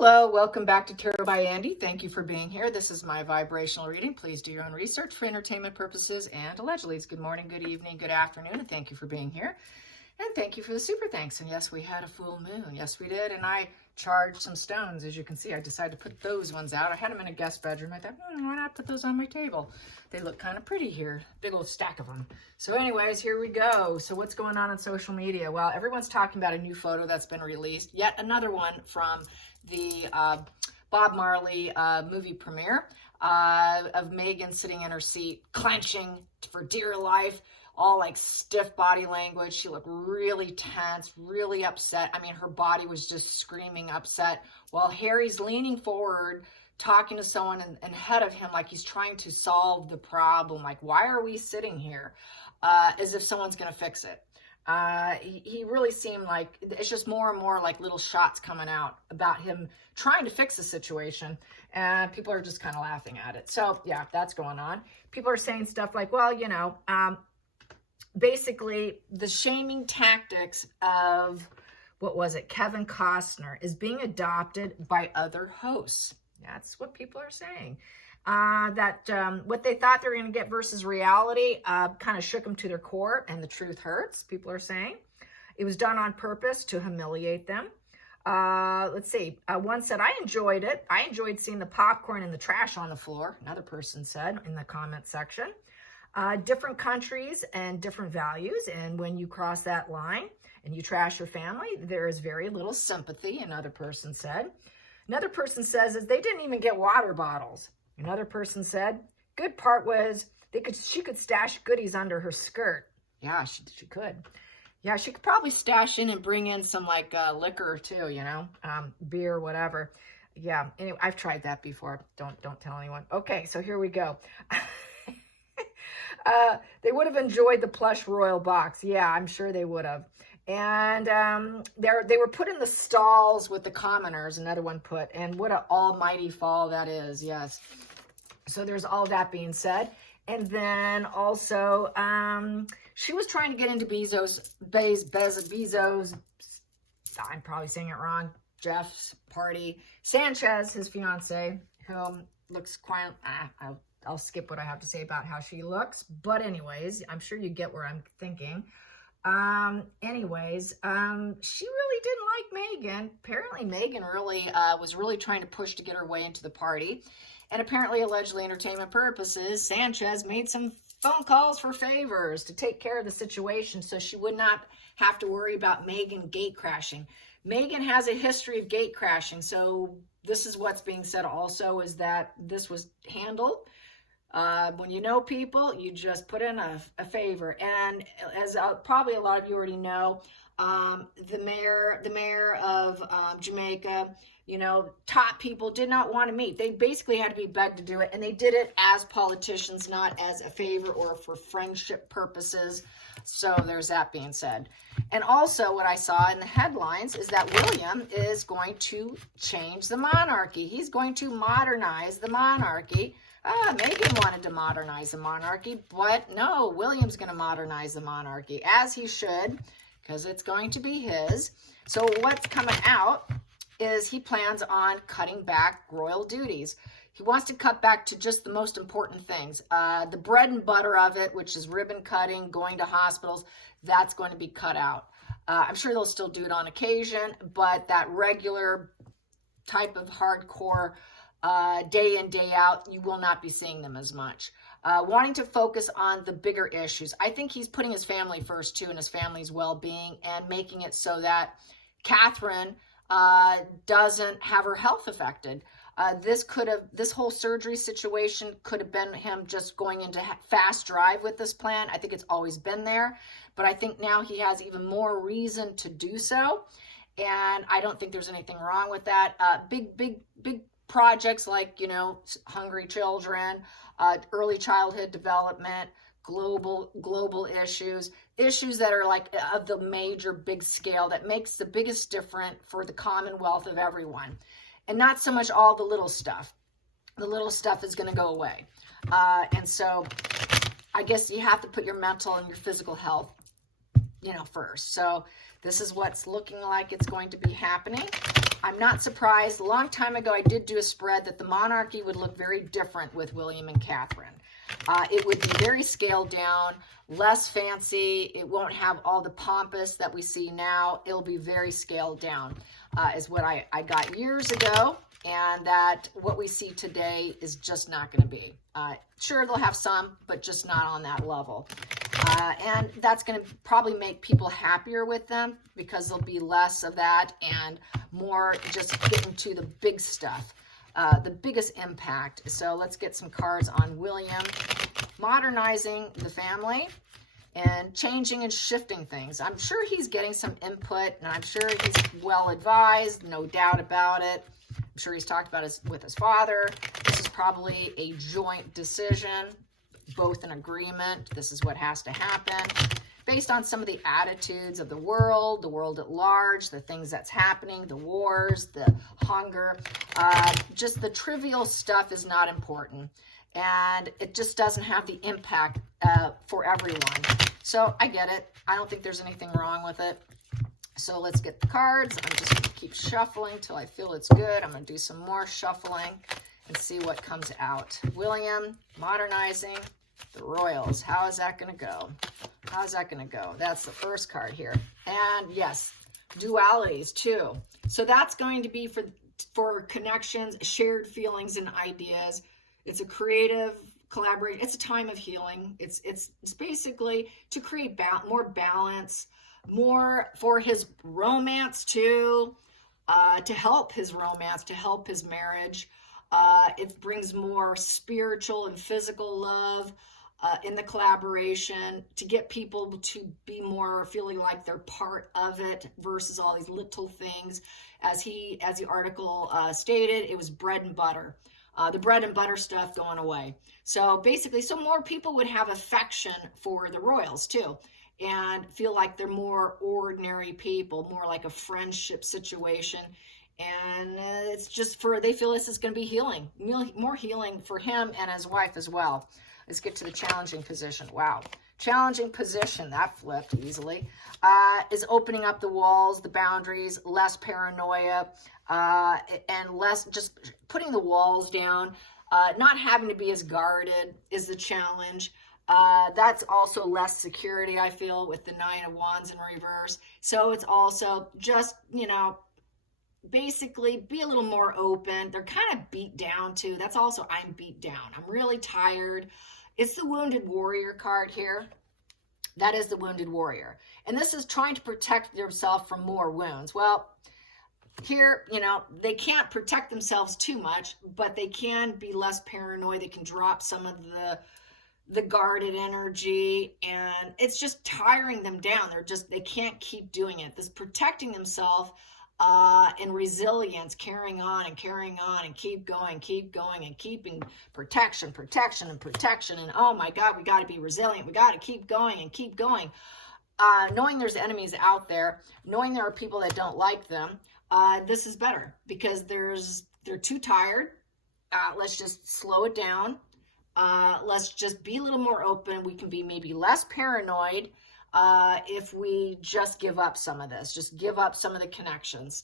Hello, welcome back to Tarot by Andy. Thank you for being here. This is my vibrational reading. Please do your own research for entertainment purposes and allegedly. It's good morning, good evening, good afternoon, and thank you for being here. And thank you for the super thanks. And yes, we had a full moon. Yes, we did. And I charged some stones. As you can see, I decided to put those ones out. I had them in a guest bedroom. I thought, why not put those on my table? They look kind of pretty here. Big old stack of them. So anyways, here we go. So what's going on social media? Well, everyone's talking about a new photo that's been released. Yet another one from the Bob Marley movie premiere of Meghan sitting in her seat, clenching for dear life. All like stiff body language. She looked really tense, really upset. I mean, her body was just screaming upset while Harry's leaning forward, talking to someone ahead of him like he's trying to solve the problem. Like, why are we sitting here? As if someone's going to fix it. He really seemed like it's just more and more like little shots coming out about him trying to fix the situation. And people are just kind of laughing at it. So, yeah, that's going on. People are saying stuff like, well, you know, basically, the shaming tactics of, what was it, Kevin Costner is being adopted by other hosts. That's what people are saying. What they thought they were going to get versus reality kind of shook them to their core, and the truth hurts, people are saying. It was done on purpose to humiliate them. Let's see. One said, I enjoyed it. I enjoyed seeing the popcorn and the trash on the floor. Another person said in the comment section. Different countries and different values, and when you cross that line and you trash your family, there is very little sympathy, another person said. Another person says is they didn't even get water bottles. Another person said, good part was she could stash goodies under her skirt. Yeah, she could. Yeah, she could probably stash in and bring in some like liquor too, you know, beer, whatever. Yeah, anyway, I've tried that before. Don't tell anyone. Okay, so here we go. They would have enjoyed the plush royal box. Yeah, I'm sure they would have. And they were put in the stalls with the commoners, another one put. And what an almighty fall that is, yes. So there's all that being said. And then also, she was trying to get into Bezos, I'm probably saying it wrong, Jeff's party. Sanchez, his fiance, who looks quite, I'll skip what I have to say about how she looks. But anyways, I'm sure you get where I'm thinking. She really didn't like Meghan. Apparently Meghan really was really trying to push to get her way into the party. And apparently, allegedly entertainment purposes, Sanchez made some phone calls for favors to take care of the situation so she would not have to worry about Meghan gatecrashing. Meghan has a history of gatecrashing. So this is what's being said also, is that this was handled. When you know people, you just put in a favor. And as probably a lot of you already know, the mayor of Jamaica, you know, top people did not want to meet. They basically had to be begged to do it. And they did it as politicians, not as a favor or for friendship purposes. So there's that being said. And also what I saw in the headlines is that William is going to change the monarchy. He's going to modernize the monarchy. Meghan wanted to modernize the monarchy, but no, William's going to modernize the monarchy, as he should, because it's going to be his. So what's coming out is he plans on cutting back royal duties. He wants to cut back to just the most important things. The bread and butter of it, which is ribbon cutting, going to hospitals, that's going to be cut out. I'm sure they'll still do it on occasion, but that regular type of hardcore day in, day out, you will not be seeing them as much. Wanting to focus on the bigger issues. I think he's putting his family first too, and his family's well-being, and making it so that Catherine doesn't have her health affected. This whole surgery situation could have been him just going into fast drive with this plan. I think it's always been there, but I think now he has even more reason to do so. And I don't think there's anything wrong with that. Big projects like, you know, hungry children, early childhood development, global issues that are like of the major big scale that makes the biggest difference for the commonwealth of everyone. And not so much all the little stuff. The little stuff is going to go away. And so I guess you have to put your mental and your physical health, you know, first. So This is what's looking like it's going to be happening. I'm not surprised. A long time ago, I did do a spread that the monarchy would look very different with William and Catherine. It would be very scaled down, less fancy. It won't have all the pompous that we see now. It'll be very scaled down, is what I got years ago. And that what we see today is just not going to be. Sure, they'll have some, but just not on that level. And that's going to probably make people happier with them because there'll be less of that and more just getting to the big stuff, the biggest impact. So let's get some cards on William. Modernizing the family and changing and shifting things. I'm sure he's getting some input, and I'm sure he's well advised, no doubt about it. I'm sure he's talked about it with his father. This is probably a joint decision, both in agreement. This is what has to happen based on some of the attitudes of the world at large, the things that's happening, the wars, the hunger. Just the trivial stuff is not important. And it just doesn't have the impact for everyone. So I get it. I don't think there's anything wrong with it. So let's get the cards. I'm just going to keep shuffling till I feel it's good. I'm going to do some more shuffling and see what comes out. William, modernizing, the Royals. How is that going to go? How is that going to go? That's the first card here. And yes, dualities too. So that's going to be for connections, shared feelings and ideas. It's a creative collaboration. It's a time of healing. It's basically to create more balance, more for his romance too, to help his romance, to help his marriage. It brings more spiritual and physical love in the collaboration to get people to be more feeling like they're part of it versus all these little things. As the article stated, it was bread and butter. The bread and butter stuff going away. So basically, so more people would have affection for the Royals too and feel like they're more ordinary people, more like a friendship situation. And it's just they feel this is going to be healing, more healing for him and his wife as well. Let's get to the challenging position. Wow. Challenging position, that flipped easily, is opening up the walls, the boundaries, less paranoia, and less just putting the walls down, not having to be as guarded is the challenge. That's also less security, I feel, with the Nine of Wands in reverse. So it's also just, basically be a little more open. They're kind of beat down too. That's also, I'm beat down. I'm really tired. It's the Wounded Warrior card here. That is the Wounded Warrior. And this is trying to protect themselves from more wounds. Well, here, they can't protect themselves too much, but they can be less paranoid. They can drop some of the guarded energy, and it's just tiring them down. They can't keep doing it. This protecting themselves and resilience, carrying on and keep going and keeping protection. And oh my God, we got to be resilient. We got to keep going. Knowing there's enemies out there, knowing there are people that don't like them, this is better because they're too tired. Let's just slow it down. Let's just be a little more open. We can be maybe less paranoid if we just give up some of this, just give up some of the connections.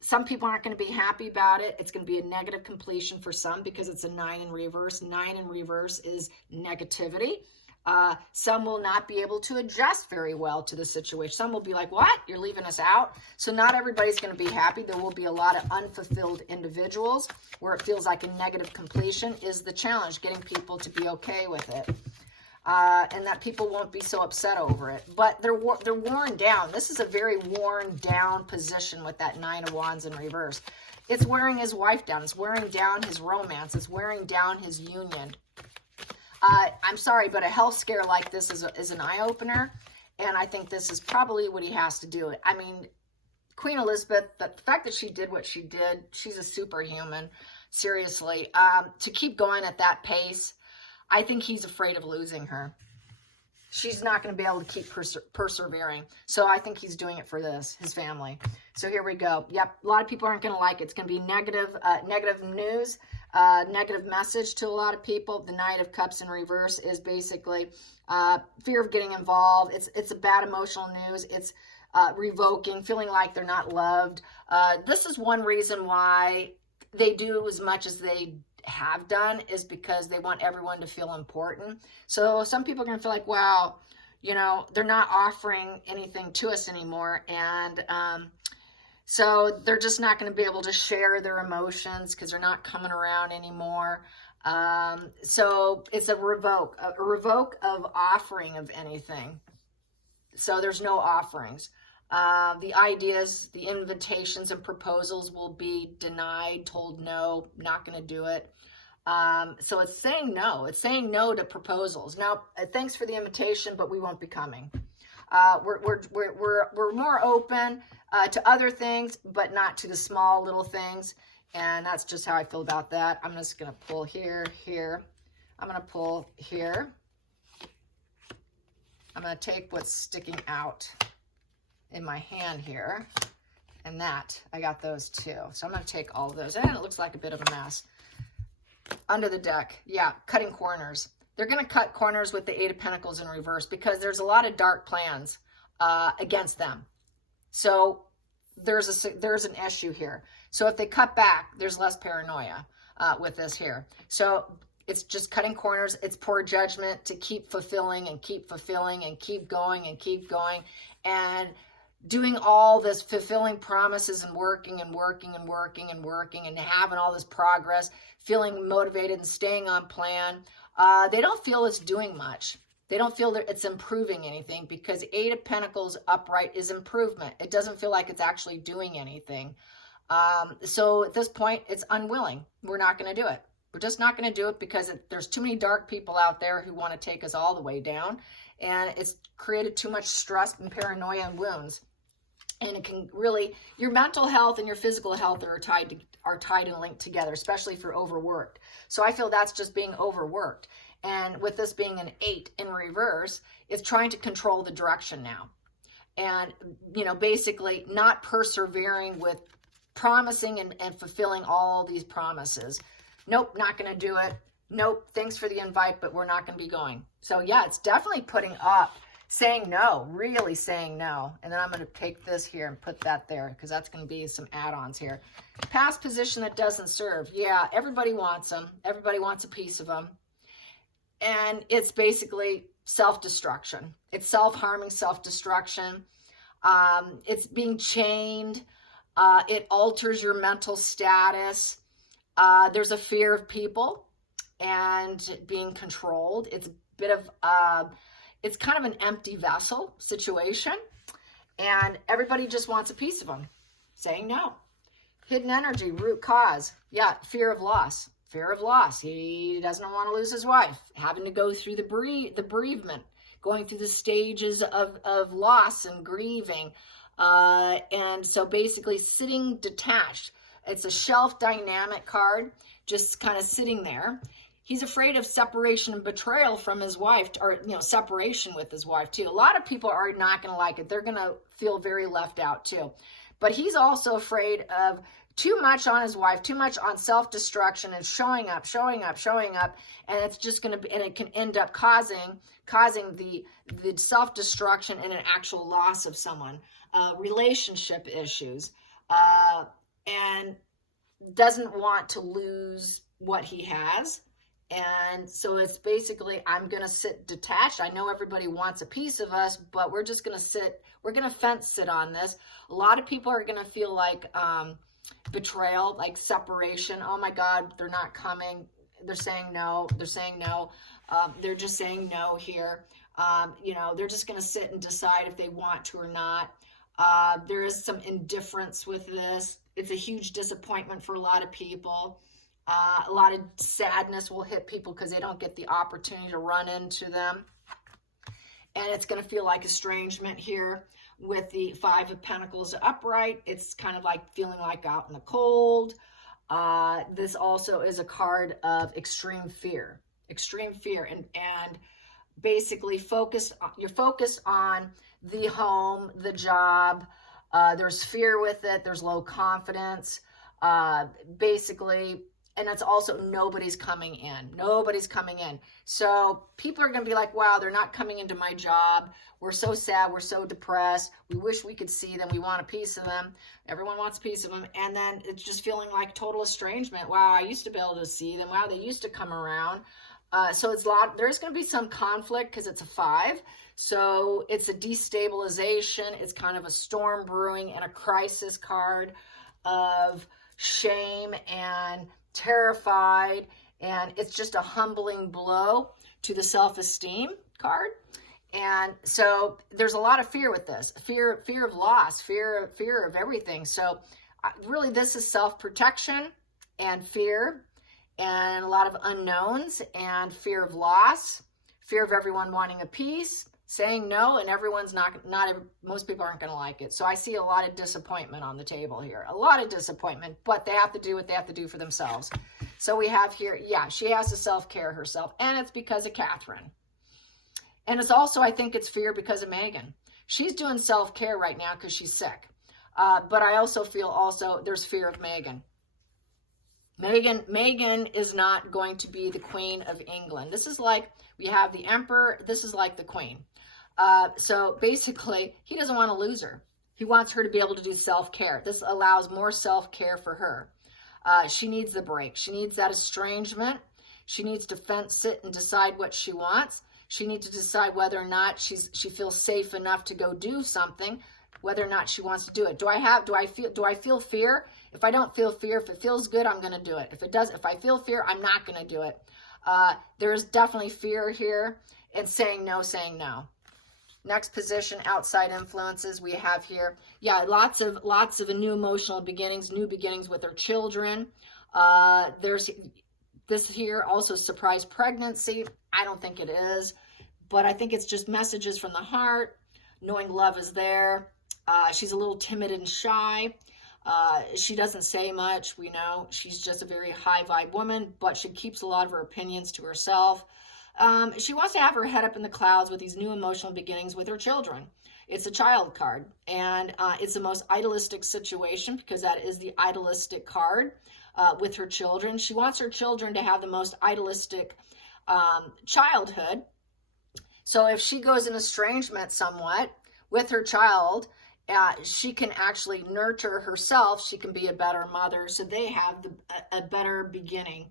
Some people aren't going to be happy about it. It's going to be a negative completion for some because it's a 9 in reverse. 9 in reverse is negativity. Some will not be able to adjust very well to the situation. Some will be like, what? You're leaving us out? So not everybody's going to be happy. There will be a lot of unfulfilled individuals where it feels like a negative completion is the challenge, getting people to be okay with it. And that people won't be so upset over it. But they're worn down. This is a very worn down position with that 9 of Wands in reverse. It's wearing his wife down. It's wearing down his romance. It's wearing down his union. I'm sorry, but a health scare like this is an eye-opener, and I think this is probably what he has to do. I mean, Queen Elizabeth, the fact that she did what she did, she's a superhuman, seriously. To keep going at that pace, I think he's afraid of losing her. She's not going to be able to keep persevering. So I think he's doing it for his family. So here we go. Yep, a lot of people aren't going to like it. It's going to be negative news. negative message to a lot of people. The Knight of Cups in reverse is basically fear of getting involved. It's a bad emotional news. It's revoking, feeling like they're not loved. This is one reason why they do as much as they have done, is because they want everyone to feel important. So some people are going to feel like, wow, you know, they're not offering anything to us anymore. And so they're just not going to be able to share their emotions because they're not coming around anymore. So it's a revoke of offering of anything. So there's no offerings. The ideas, the invitations and proposals will be denied, told no, not going to do it. So it's saying no. It's saying no to proposals. Now, thanks for the invitation, but we won't be coming. We're more open to other things, but not to the small little things. And that's just how I feel about that. I'm just going to pull here. I'm going to pull here. I'm going to take what's sticking out in my hand here, and that, I got those too. So I'm going to take all of those, and it looks like a bit of a mess. Under the deck, yeah, cutting corners. They're going to cut corners with the Eight of Pentacles in reverse because there's a lot of dark plans against them. So there's an issue here. So if they cut back, there's less paranoia with this here. So it's just cutting corners. It's poor judgment to keep fulfilling and keep fulfilling and keep going and keep going. And doing all this fulfilling promises and working and working and working and working and having all this progress, feeling motivated and staying on plan. They don't feel it's doing much. They don't feel that it's improving anything because Eight of Pentacles upright is improvement. It doesn't feel like it's actually doing anything. So at this point, it's unwilling. We're not going to do it. We're just not going to do it because there's too many dark people out there who want to take us all the way down. And it's created too much stress and paranoia and wounds. And it can really, your mental health and your physical health are tied and linked together, especially if you're overworked. So I feel that's just being overworked. And with this being an 8 in reverse, it's trying to control the direction now. And, you know, basically not persevering with promising and fulfilling all these promises. Nope, not going to do it. Nope, thanks for the invite, but we're not going to be going. So yeah, it's definitely putting up, saying no, really saying no. And then I'm going to take this here and put that there because that's going to be some add-ons here. Past position that doesn't serve. Yeah, everybody wants them. Everybody wants a piece of them. And it's basically self-destruction. It's self-harming self-destruction. It's being chained. It alters your mental status. There's a fear of people and being controlled. It's a bit of, it's kind of an empty vessel situation. And everybody just wants a piece of them. Saying no. Hidden energy, root cause. Yeah, fear of loss. Fear of loss. He doesn't want to lose his wife. Having to go through the bereavement. Going through the stages of loss and grieving. And so basically sitting detached. It's a shelf dynamic card, just kind of sitting there. He's afraid of separation and betrayal from his wife, or, you know, separation with his wife too. A lot of people are not going to like it. They're going to feel very left out too. But he's also afraid of too much on his wife, too much on self-destruction and showing up. And it's just going to, and it can end up causing the self-destruction and an actual loss of someone, relationship issues, and doesn't want to lose what he has. And so it's basically, I'm going to sit detached. I know everybody wants a piece of us, but we're just going to sit, we're going to fence sit on this. A lot of people are going to feel like betrayal, like separation. Oh my God, they're not coming. They're saying no. They're saying no. They're just saying no here. You know, they're just going to sit and decide if they want to or not. There is some indifference with this. It's a huge disappointment for a lot of people. A lot of sadness will hit people because they don't get the opportunity to run into them. And it's going to feel like estrangement here with the Five of Pentacles upright. It's kind of like feeling like out in the cold. This also is a card of extreme fear. Extreme fear. And basically you're focused on the home, the job. There's fear with it. There's low confidence. Basically, And it's also nobody's coming in. Nobody's coming in. So people are going to be like, wow, they're not coming into my job. We're so sad. We're so depressed. We wish we could see them. We want a piece of them. Everyone wants a piece of them. And then it's just feeling like total estrangement. Wow, I used to be able to see them. Wow, they used to come around. So there's going to be some conflict because it's a 5. So it's a destabilization. It's kind of a storm brewing and a crisis card of shame and terrified, and it's just a humbling blow to the self-esteem card. And so there's a lot of fear with this, fear of loss, fear of everything. So really this is self-protection and fear, and a lot of unknowns, and fear of loss, fear of everyone wanting a piece, saying no, and everyone's most people aren't going to like it. So I see a lot of disappointment on the table here, a lot of disappointment, but they have to do what they have to do for themselves. So we have here, yeah, she has to self-care herself, and it's because of Catherine. And it's also, I think it's fear because of Meghan. She's doing self-care right now because she's sick. But I also feel there's fear of Meghan. Meghan is not going to be the Queen of England. This is like, we have the Emperor, this is like the Queen. So basically, he doesn't want to lose her. He wants her to be able to do self-care. This allows more self-care for her. She needs the break. She needs that estrangement. She needs to sit and decide what she wants. She needs to decide whether or not she feels safe enough to go do something, whether or not she wants to do it. Do I feel fear? If I don't feel fear, if it feels good, I'm going to do it. If I feel fear, I'm not going to do it. There's definitely fear here, and saying no. Next position, outside influences, we have here, yeah, lots of new emotional beginnings, new beginnings with her children. There's this here, also surprise pregnancy. I don't think it is, but I think it's just messages from the heart, knowing love is there. She's a little timid and shy. She doesn't say much. We know she's just a very high vibe woman, but she keeps a lot of her opinions to herself. She wants to have her head up in the clouds with these new emotional beginnings with her children. It's a child card, and it's the most idealistic situation because that is the idealistic card with her children. She wants her children to have the most idealistic childhood. So if she goes in estrangement somewhat with her child, she can actually nurture herself. She can be a better mother, so they have a better beginning.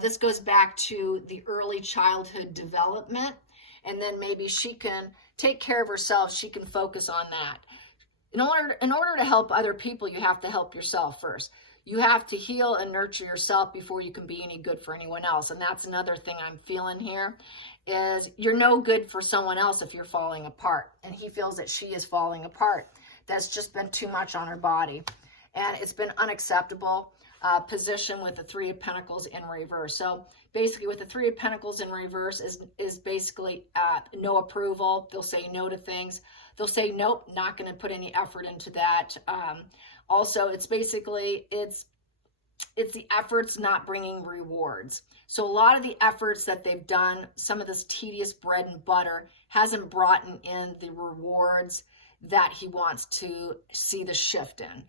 This goes back to the early childhood development, and then maybe she can take care of herself. She can focus on that. In order to help other people, you have to help yourself first. You have to heal and nurture yourself before you can be any good for anyone else. And that's another thing I'm feeling here, is you're no good for someone else if you're falling apart. And he feels that she is falling apart. That's just been too much on her body. And it's been unacceptable. Position with the 3 of Pentacles in reverse. So basically with the 3 of Pentacles in reverse is basically no approval. They'll say no to things. They'll say, nope, not going to put any effort into that. Also, it's basically, it's the efforts not bringing rewards. So a lot of the efforts that they've done, some of this tedious bread and butter, hasn't brought in the rewards that he wants to see the shift in.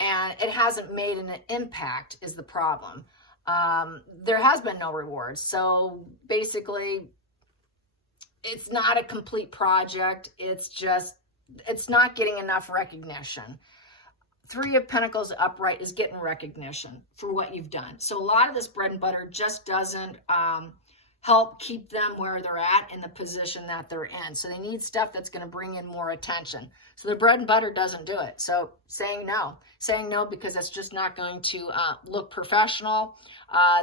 And it hasn't made an impact is the problem. There has been no rewards. So basically, it's not a complete project. It's not getting enough recognition. 3 of Pentacles upright is getting recognition for what you've done. So a lot of this bread and butter just doesn't help keep them where they're at in the position that they're in. So they need stuff that's going to bring in more attention. So the bread and butter doesn't do it. So saying no because it's just not going to look professional.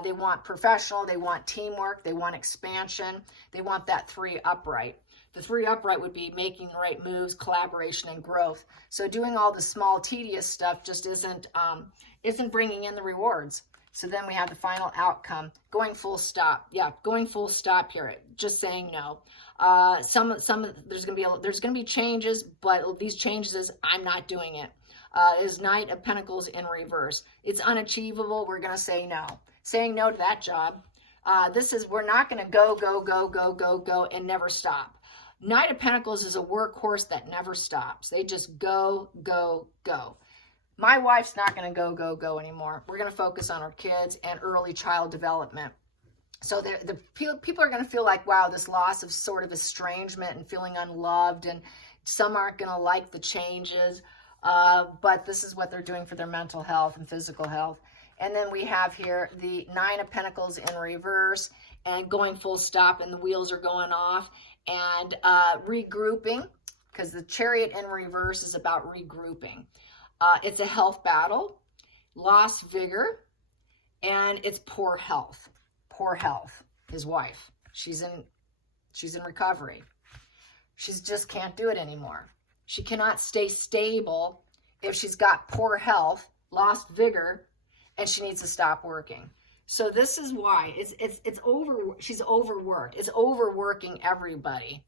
They want professional, they want teamwork, they want expansion, they want that 3 upright. The 3 upright would be making the right moves, collaboration, and growth. So doing all the small, tedious stuff just isn't bringing in the rewards. So then we have the final outcome, going full stop. Yeah, going full stop here. Just saying no. There's gonna be changes, but these changes, I'm not doing it. Is Knight of Pentacles in reverse. It's unachievable. We're gonna say no. Saying no to that job. We're not gonna go and never stop. Knight of Pentacles is a workhorse that never stops. They just go. My wife's not going to go anymore. We're going to focus on our kids and early child development. So the people are going to feel like, wow, this loss of sort of estrangement and feeling unloved, and some aren't going to like the changes, but this is what they're doing for their mental health and physical health. And then we have here the Nine of Pentacles in reverse and going full stop, and the wheels are going off, and regrouping, because the Chariot in reverse is about regrouping. It's a health battle, lost vigor, and it's poor health. Poor health. His wife. She's in recovery. She just can't do it anymore. She cannot stay stable if she's got poor health, lost vigor, and she needs to stop working. So this is why it's over. She's overworked. It's overworking everybody.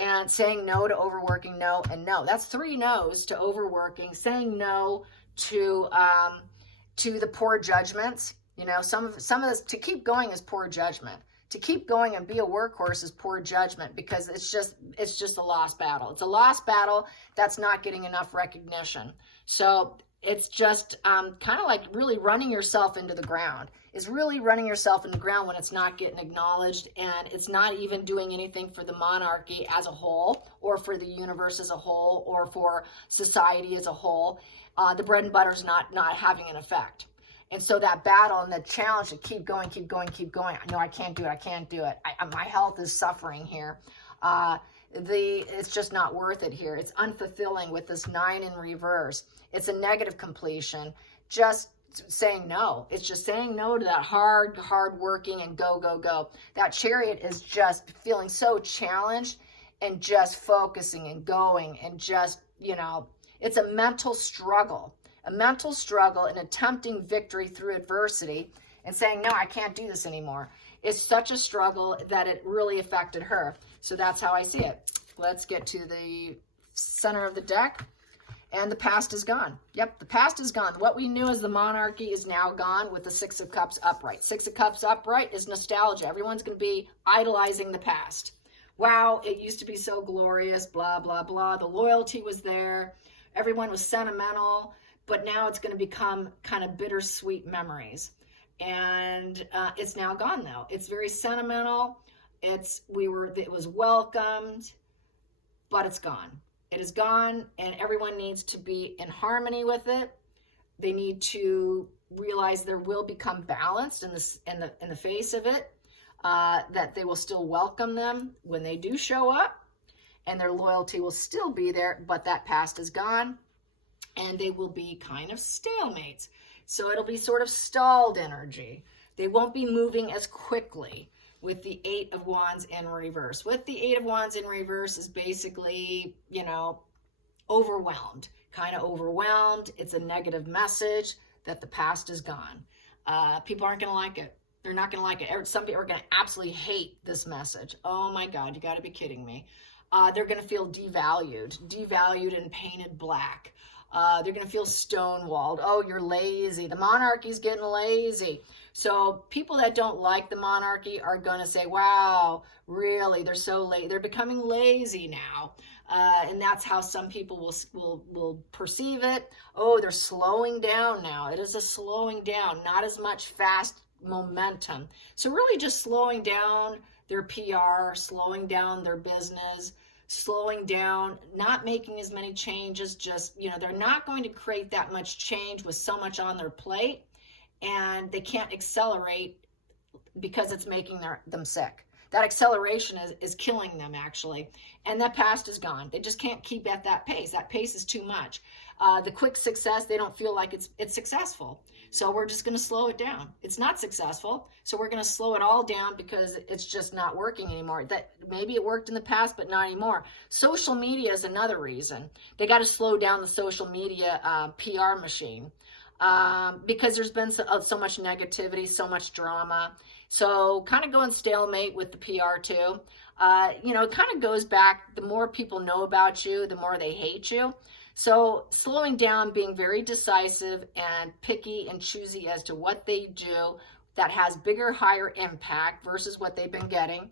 And saying no to overworking, no and no. That's 3 no's to overworking. Saying no to the poor judgments. You know, some of this, to keep going is poor judgment. To keep going and be a workhorse is poor judgment, because it's just a lost battle. It's a lost battle that's not getting enough recognition. So it's just kind of like really running yourself into the ground. Is really running yourself in the ground when it's not getting acknowledged, and it's not even doing anything for the monarchy as a whole, or for the universe as a whole, or for society as a whole. The bread and butter is not having an effect. And so that battle and the challenge to keep going. No, I can't do it. My health is suffering here. It's just not worth it here. It's unfulfilling with this 9 in reverse. It's a negative completion. Just saying no. It's just saying no to that hard working and go. That Chariot is just feeling so challenged and just focusing and going and just, you know, it's a mental struggle. A mental struggle and attempting victory through adversity and saying, no, I can't do this anymore. It's such a struggle that it really affected her. So that's how I see it. Let's get to the center of the deck. And the past is gone. Yep, the past is gone. What we knew as the monarchy is now gone with the 6 of Cups upright. 6 of Cups upright is nostalgia. Everyone's going to be idolizing the past. Wow, it used to be so glorious, blah, blah, blah. The loyalty was there. Everyone was sentimental. But now it's going to become kind of bittersweet memories. And it's now gone, though. It's very sentimental. It was welcomed, but it's gone. It is gone, and everyone needs to be in harmony with it. They need to realize there will become balance in the face of it, that they will still welcome them when they do show up, and their loyalty will still be there, but that past is gone, and they will be kind of stalemates. So it'll be sort of stalled energy. They won't be moving as quickly with the 8 of Wands in reverse. With the 8 of Wands in reverse is basically, you know, overwhelmed, kind of overwhelmed. It's a negative message that the past is gone. People aren't going to like it. They're not going to like it. Some people are going to absolutely hate this message. Oh my God, you got to be kidding me. They're going to feel devalued and painted black. They're going to feel stonewalled. Oh, you're lazy. The monarchy's getting lazy. So people that don't like the monarchy are going to say, wow, really? They're so late. They're becoming lazy now. And that's how some people will perceive it. Oh, they're slowing down now. It is a slowing down, not as much fast momentum. So really just slowing down their PR, slowing down their business, slowing down, not making as many changes. Just, you know, they're not going to create that much change with so much on their plate, and they can't accelerate because it's making them sick. That acceleration is killing them, actually. And that past is gone. They just can't keep at that pace. That pace is too much. The quick success, they don't feel like it's successful. So we're just going to slow it down. It's not successful. So we're going to slow it all down because it's just not working anymore. That maybe it worked in the past, but not anymore. Social media is another reason. They got to slow down the social media PR machine. Because there's been so much negativity, so much drama. So kind of going stalemate with the PR too. You know, it kind of goes back, the more people know about you, the more they hate you. So slowing down, being very decisive and picky and choosy as to what they do that has bigger, higher impact versus what they've been getting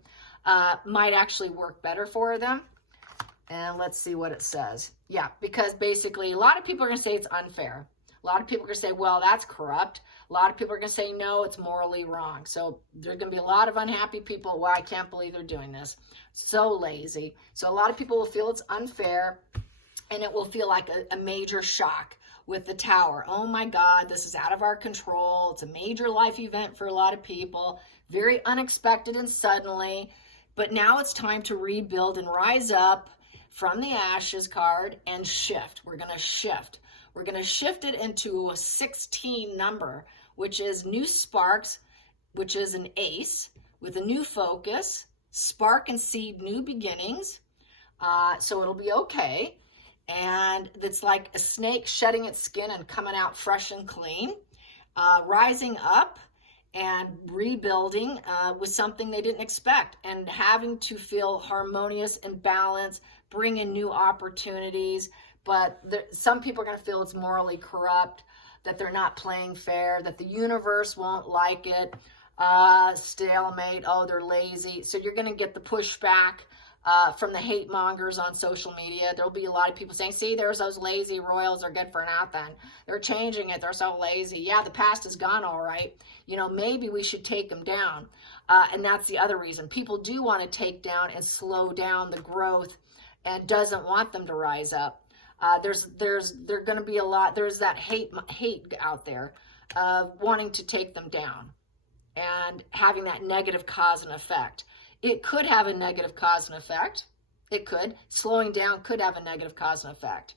might actually work better for them. And let's see what it says. Yeah, because basically a lot of people are going to say it's unfair. A lot of people are going to say, well, that's corrupt. A lot of people are going to say, no, it's morally wrong. So there's going to be a lot of unhappy people. Well, I can't believe they're doing this. So lazy. So a lot of people will feel it's unfair, and it will feel like a major shock with the tower. Oh my God, this is out of our control. It's a major life event for a lot of people. Very unexpected and suddenly. But now it's time to rebuild and rise up from the ashes card and shift. We're going to shift. We're going to shift it into a 16 number, which is new sparks, which is an ace with a new focus, spark and seed new beginnings. So it'll be okay. And it's like a snake shedding its skin and coming out fresh and clean, rising up and rebuilding with something they didn't expect, and having to feel harmonious and balanced, bring in new opportunities. But some people are going to feel it's morally corrupt, that they're not playing fair, that the universe won't like it, stalemate, oh, they're lazy. So you're going to get the pushback from the hate mongers on social media. There'll be a lot of people saying, see, there's those lazy royals are good for nothing. They're changing it. They're so lazy. Yeah, the past is gone, all right. You know, maybe we should take them down. And that's the other reason. People do want to take down and slow down the growth and doesn't want them to rise up. There's going to be a lot. There's that hate out there wanting to take them down and having that negative cause and effect. It could have a negative cause and effect. It could. Slowing down could have a negative cause and effect.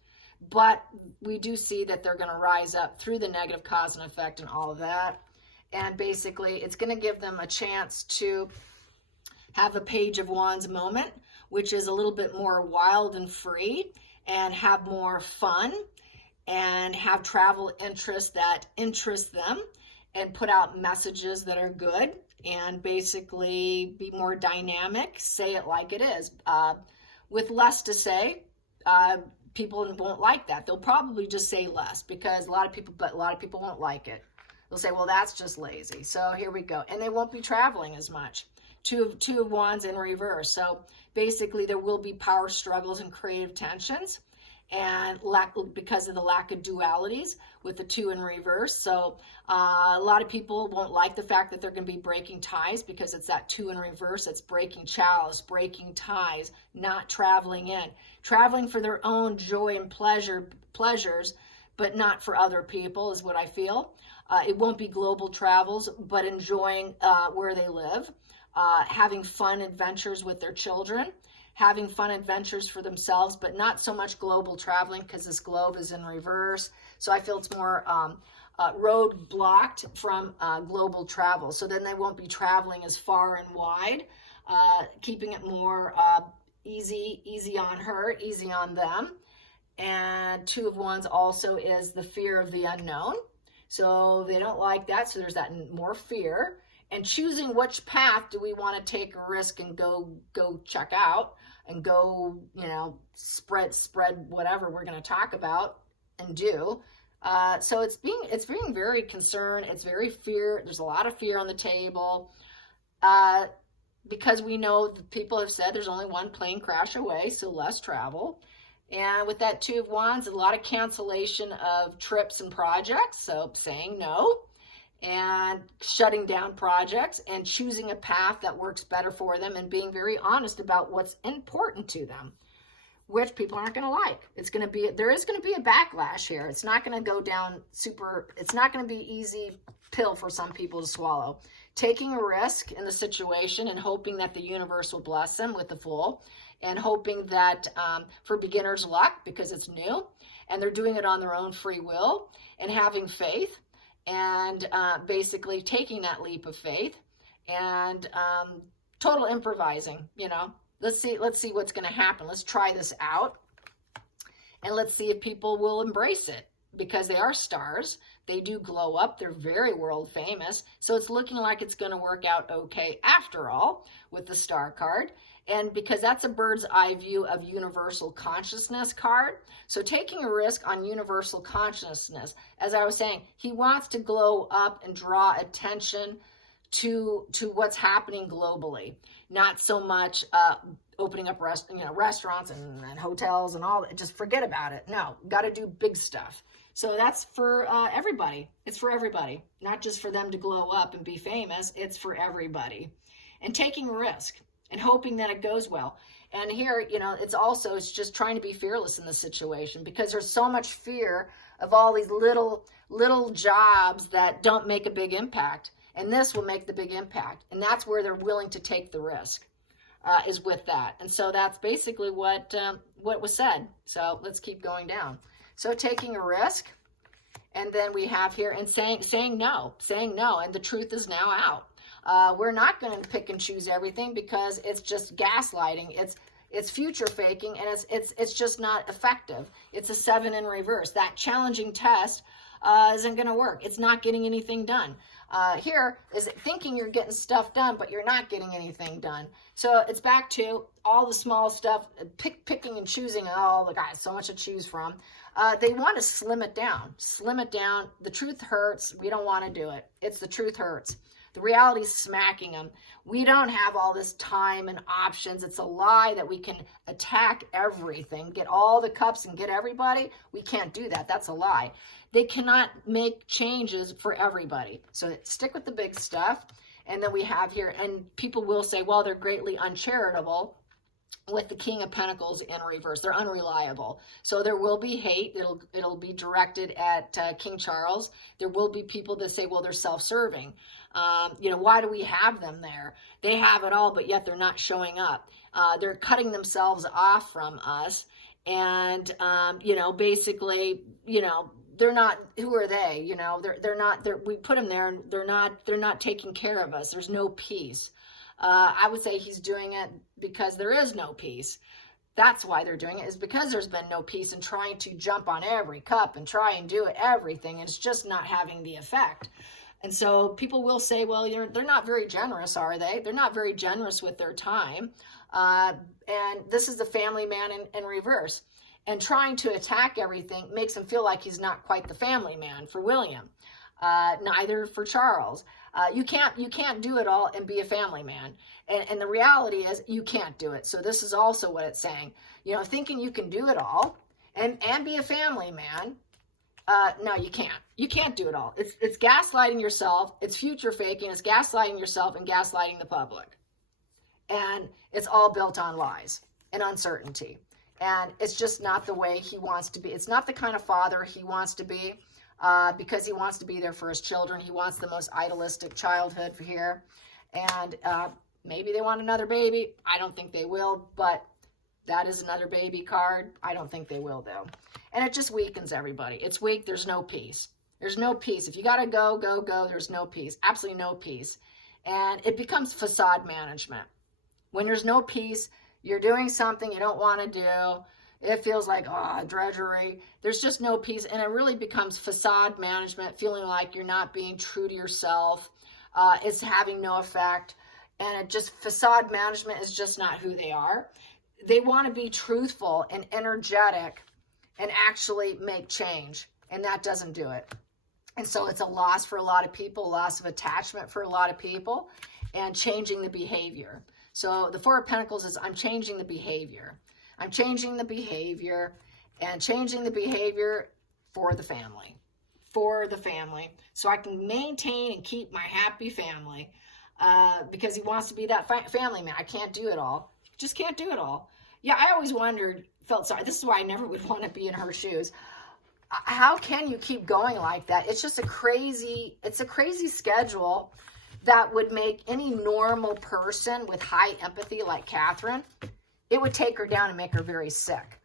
But we do see that they're going to rise up through the negative cause and effect and all of that. And basically, it's going to give them a chance to have a Page of Wands moment, which is a little bit more wild and free, and have more fun, and have travel interests that interest them, and put out messages that are good, and basically be more dynamic, say it like it is. With less to say, people won't like that. They'll probably just say less, because a lot of people won't like it. They'll say, well, that's just lazy. So here we go. And they won't be traveling as much. Two of Wands in reverse. So basically there will be power struggles and creative tensions, and because of the lack of dualities with the 2 in reverse. So a lot of people won't like the fact that they're going to be breaking ties, because it's that 2 in reverse. It's breaking chalice, breaking ties, not traveling in. Traveling for their own joy and pleasures, but not for other people, is what I feel. It won't be global travels, but enjoying where they live, having fun adventures with their children, having fun adventures for themselves, but not so much global traveling, because this globe is in reverse. So I feel it's more road blocked from global travel. So then they won't be traveling as far and wide, keeping it more easy on her, easy on them. And 2 of Wands also is the fear of the unknown. So they don't like that. So there's that more fear. And choosing which path do we want to take a risk and go check out and go, you know, spread whatever we're going to talk about and do. So it's being very concerned. It's very fear. There's a lot of fear on the table, because we know that people have said there's only one plane crash away, so less travel. And with that 2 of Wands, a lot of cancellation of trips and projects. So saying no and shutting down projects and choosing a path that works better for them, and being very honest about what's important to them, which people aren't going to like. There is going to be a backlash here. It's not going to go down it's not going to be easy pill for some people to swallow. Taking a risk in the situation and hoping that the universe will bless them with the Fool, and hoping that for beginner's luck, because it's new and they're doing it on their own free will, and having faith, and basically taking that leap of faith, and total improvising. You know, let's see what's going to happen. Let's try this out, and let's see if people will embrace it, because they are stars. They do glow up. They're very world famous. So it's looking like it's going to work out okay after all with the Star card. And because that's a bird's eye view of universal consciousness card. So taking a risk on universal consciousness, as I was saying, he wants to glow up and draw attention to what's happening globally. Not so much opening up restaurants and hotels and all that. Just forget about it. No, got to do big stuff. So that's for everybody. It's for everybody, not just for them to glow up and be famous. It's for everybody. And taking a risk and hoping that it goes well. And here, you know, it's just trying to be fearless in the situation, because there's so much fear of all these little jobs that don't make a big impact. And this will make the big impact. And that's where they're willing to take the risk, is with that. And so that's basically what was said. So let's keep going down. So taking a risk, and then we have here, and saying no, and the truth is now out. We're not going to pick and choose everything, because it's just gaslighting. It's future faking, and it's just not effective. It's a 7 in reverse. That challenging test isn't going to work. It's not getting anything done. Here is thinking you're getting stuff done, but you're not getting anything done. So it's back to all the small stuff, picking and choosing. Oh, the guys, so much to choose from. They want to slim it down. The truth hurts. We don't want to do it. It's the truth hurts. The reality is smacking them. We don't have all this time and options. It's a lie that we can attack everything, get all the cups and get everybody. We can't do that. That's a lie. They cannot make changes for everybody. So stick with the big stuff. And then we have here, and people will say, well, they're greatly uncharitable with the King of Pentacles in reverse. They're unreliable. So there will be hate. It'll be directed at King Charles. There will be people that say, well, they're self-serving. You know, why do we have them there? They have it all, but yet they're not showing up. They're cutting themselves off from us. And, you know, basically, you know, they're not, who are they? You know, we put them there, and they're not taking care of us. There's no peace. I would say he's doing it because there is no peace. That's why they're doing it, is because there's been no peace, and trying to jump on every cup and try and do everything. And it's just not having the effect. And so people will say, well, they're not very generous, are they? They're not very generous with their time. And this is the family man in reverse. And trying to attack everything makes him feel like he's not quite the family man for William. Neither for Charles. You can't do it all and be a family man. And the reality is you can't do it. So this is also what it's saying. You know, thinking you can do it all and be a family man. No, you can't. You can't do it all. It's gaslighting yourself. It's future faking. It's gaslighting yourself and gaslighting the public. And it's all built on lies and uncertainty. And it's just not the way he wants to be. It's not the kind of father he wants to be, because he wants to be there for his children. He wants the most idealistic childhood here. And maybe they want another baby. I don't think they will, but that is another baby card. I don't think they will, though. And it just weakens everybody. It's weak. There's no peace. There's no peace. If you got to go, there's no peace. Absolutely no peace. And it becomes facade management. When there's no peace, you're doing something you don't want to do. It feels like, drudgery. There's just no peace. And it really becomes facade management, feeling like you're not being true to yourself. It's having no effect. And facade management is just not who they are. They want to be truthful and energetic and actually make change. And that doesn't do it. And so it's a loss for a lot of people, loss of attachment for a lot of people, and changing the behavior. So the Four of Pentacles is, I'm changing the behavior. I'm changing the behavior, and changing the behavior for the family. For the family. So I can maintain and keep my happy family, because he wants to be that family man. I can't do it all. Just can't do it all. Yeah, I always felt sorry. This is why I never would want to be in her shoes. How can you keep going like that? It's just a crazy schedule that would make any normal person with high empathy like Catherine, it would take her down and make her very sick.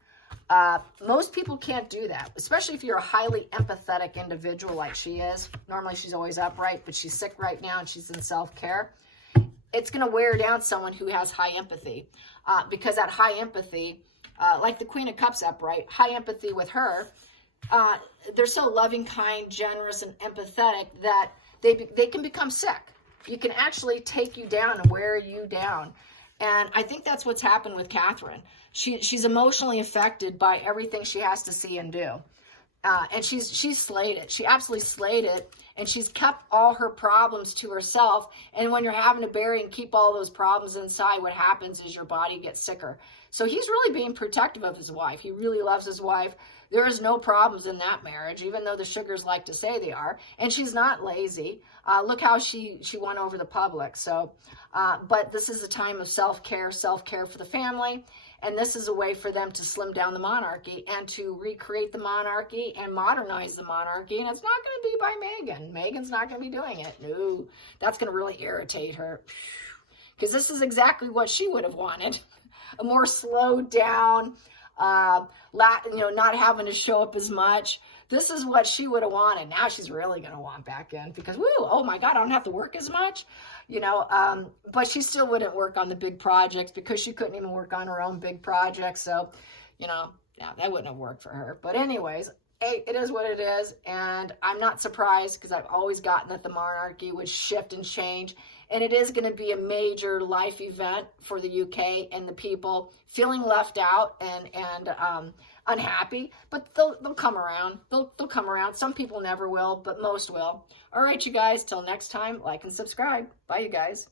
Most people can't do that, especially if you're a highly empathetic individual like she is. Normally she's always upright, but she's sick right now and she's in self-care. It's going to wear down someone who has high empathy, because that high empathy, like the Queen of Cups upright, high empathy with her, they're so loving, kind, generous, and empathetic that they can become sick. You can actually take you down and wear you down. And I think that's what's happened with Catherine. She's emotionally affected by everything she has to see and do. And she's slayed it. She absolutely slayed it. And she's kept all her problems to herself. And when you're having to bury and keep all those problems inside, what happens is your body gets sicker. So he's really being protective of his wife. He really loves his wife. There is no problems in that marriage, even though the Sugars like to say they are. And she's not lazy. Look how she won over the public. So, but this is a time of self-care for the family. And this is a way for them to slim down the monarchy and to recreate the monarchy and modernize the monarchy. And it's not going to be by Meghan. Meghan's not going to be doing it. No, that's going to really irritate her. Because this is exactly what she would have wanted. A more slowed down, not having to show up as much. This is what she would have wanted. Now she's really going to want back in because, woo, oh my God, I don't have to work as much. But she still wouldn't work on the big projects because she couldn't even work on her own big projects. So, yeah, that wouldn't have worked for her. But anyways, hey, it is what it is. And I'm not surprised because I've always gotten that the monarchy would shift and change. And it is going to be a major life event for the UK and the people feeling left out and unhappy. But they'll come around. They'll come around. Some people never will, but most will. All right, you guys, till next time, like and subscribe. Bye, you guys.